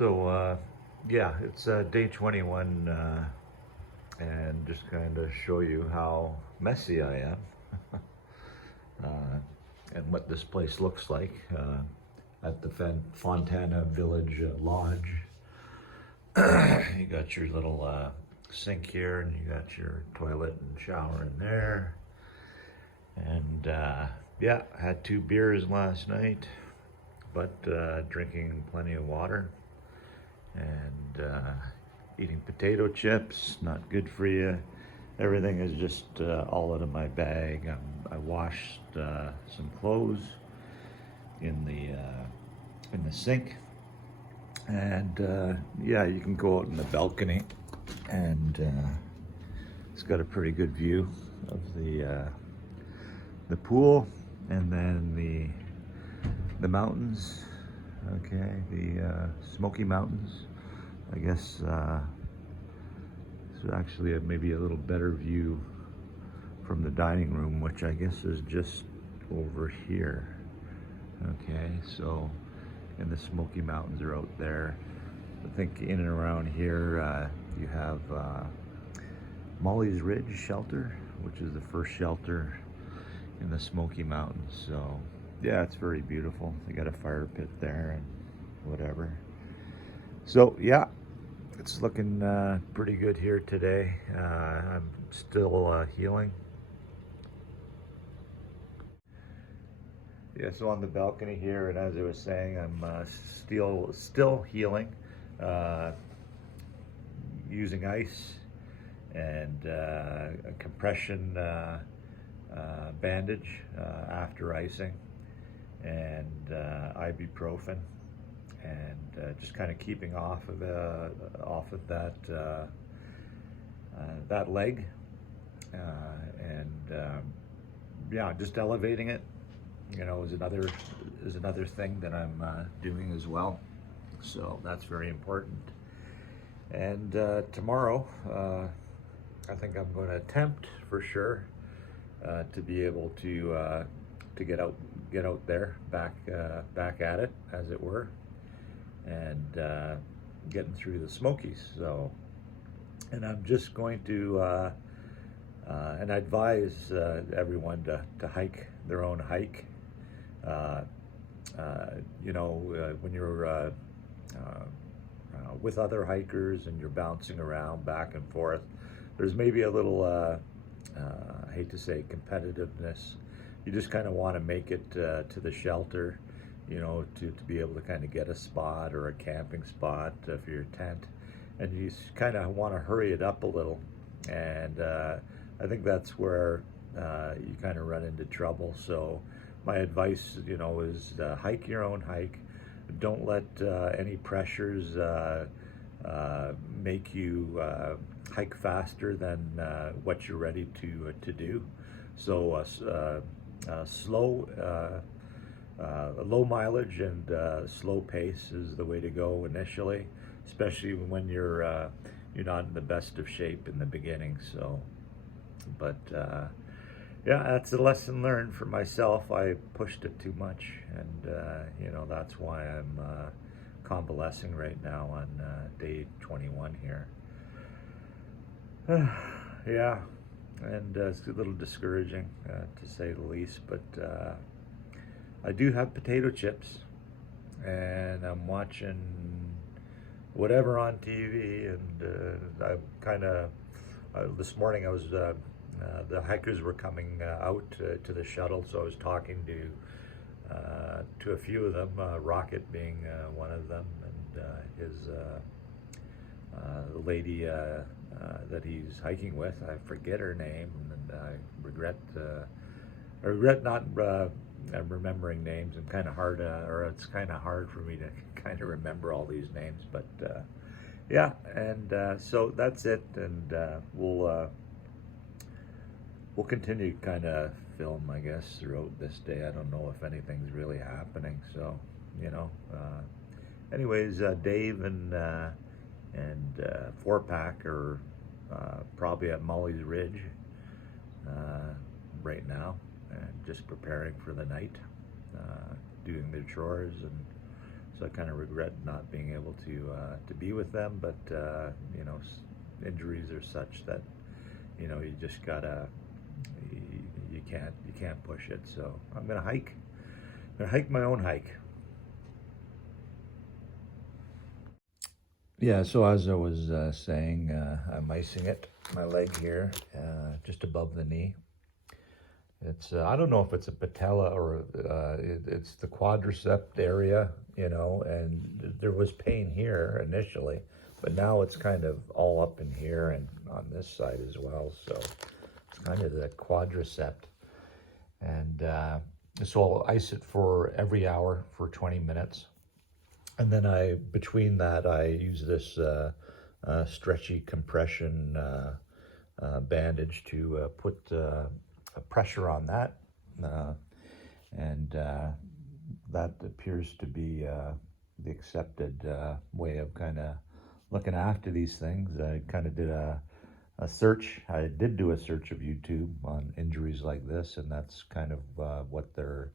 Yeah, it's day 21, and just kind of show you how messy I am uh, and what this place looks like at the Fontana Village Lodge. You got your little sink here, and you got your toilet and shower in there. And yeah, had 2 beers last night, but drinking plenty of water and eating potato chips, not good for you. Everything is just all out of my bag. I washed some clothes in the sink, and yeah, you can go out in the balcony, and it's got a pretty good view of the pool, and then the mountains. Okay, the Smoky Mountains. I guess it's actually maybe a little better view from the dining room, which I guess is just over here. Okay, so, and the Smoky Mountains are out there. I think in and around here you have Molly's Ridge Shelter, which is the first shelter in the Smoky Mountains. So yeah, it's very beautiful. They got a fire pit there and whatever. So yeah, it's looking pretty good here today. I'm still healing. Yeah, so on the balcony here, and as I was saying, I'm still healing, uh, using ice and a compression bandage after icing, and ibuprofen, and just kind of keeping off of that leg, and yeah, just elevating it. You know, is another thing that I'm doing as well. So that's very important. And tomorrow, I think I'm going to attempt for sure to be able to get out there, back at it, as it were, and getting through the Smokies. So, and I'm just going to and I advise everyone to hike their own hike. You know, when you're with other hikers and you're bouncing around back and forth, there's maybe a little, I hate to say, competitiveness. You just kind of want to make it to the shelter, you know, to be able to kind of get a spot or a camping spot for your tent. And you kind of want to hurry it up a little. And I think that's where you kind of run into trouble. So my advice, you know, is hike your own hike. Don't let any pressures make you hike faster than what you're ready to do. So slow, low mileage and slow pace is the way to go initially, especially when you're not in the best of shape in the beginning. So, but yeah, that's a lesson learned for myself. I pushed it too much, and you know, that's why I'm convalescing right now on day 21 here. Yeah, and it's a little discouraging to say the least, but I do have potato chips, and I'm watching whatever on TV, and I'm kind of this morning I was the hikers were coming out to the shuttle, so I was talking to a few of them, Rocket being one of them, and his the lady that he's hiking with. I forget her name, and I regret not remembering names. I'm kind of hard, or it's kind of hard for me to kind of remember all these names. But yeah, and so that's it, and we'll continue to kind of film, I guess, throughout this day. I don't know if anything's really happening, so, you know. Anyways, Dave and 4-pack are probably at Molly's Ridge right now, and just preparing for the night, doing their chores, and So I kind of regret not being able to be with them, but you know, injuries are such that, you know, you just gotta, you can't push it. So I'm gonna hike. I'm gonna hike my own hike. Yeah, so as I was saying, I'm icing it, my leg here, just above the knee. It's, I don't know if it's a patella or it's the quadricep area, you know, and there was pain here initially, but now it's kind of all up in here and on this side as well. So it's kind of the quadricep. And so I'll ice it for every hour for 20 minutes. And then between that, I use this stretchy compression bandage to put pressure on that. And that appears to be the accepted way of kind of looking after these things. I kind of did a search. I did do a search of YouTube on injuries like this, and that's kind of what they're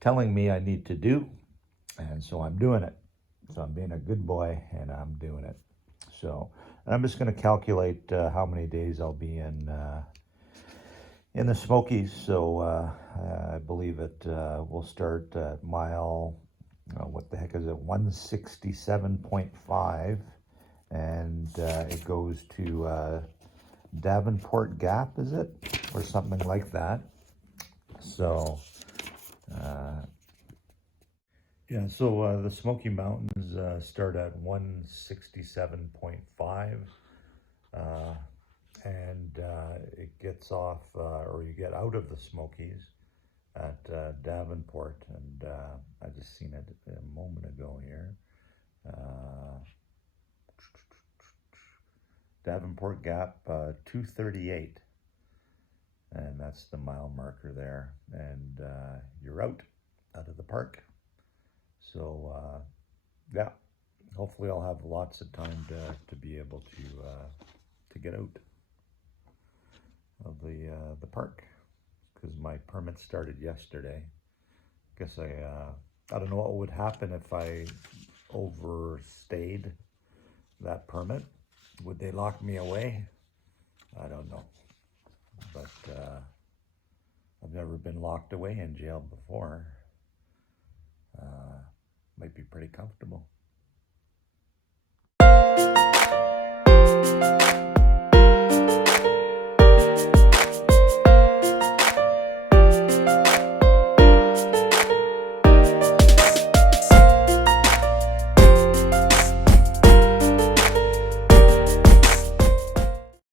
telling me I need to do. And so I'm doing it. So I'm being a good boy and I'm doing it. So I'm just going to calculate how many days I'll be in the Smokies. So I believe it will start at mile, what the heck is it, 167.5. And it goes to Davenport Gap, is it? Or something like that. So yeah, so the Smoky Mountains start at 167.5, and it gets off, or you get out of the Smokies at Davenport, and I just seen it a moment ago here. Davenport Gap 238, and that's the mile marker there, and you're out of the park. So yeah, hopefully I'll have lots of time to be able to get out of the park, because my permit started yesterday. Guess I don't know what would happen if I overstayed that permit. Would they lock me away? I don't know, but I've never been locked away in jail before. Might be pretty comfortable.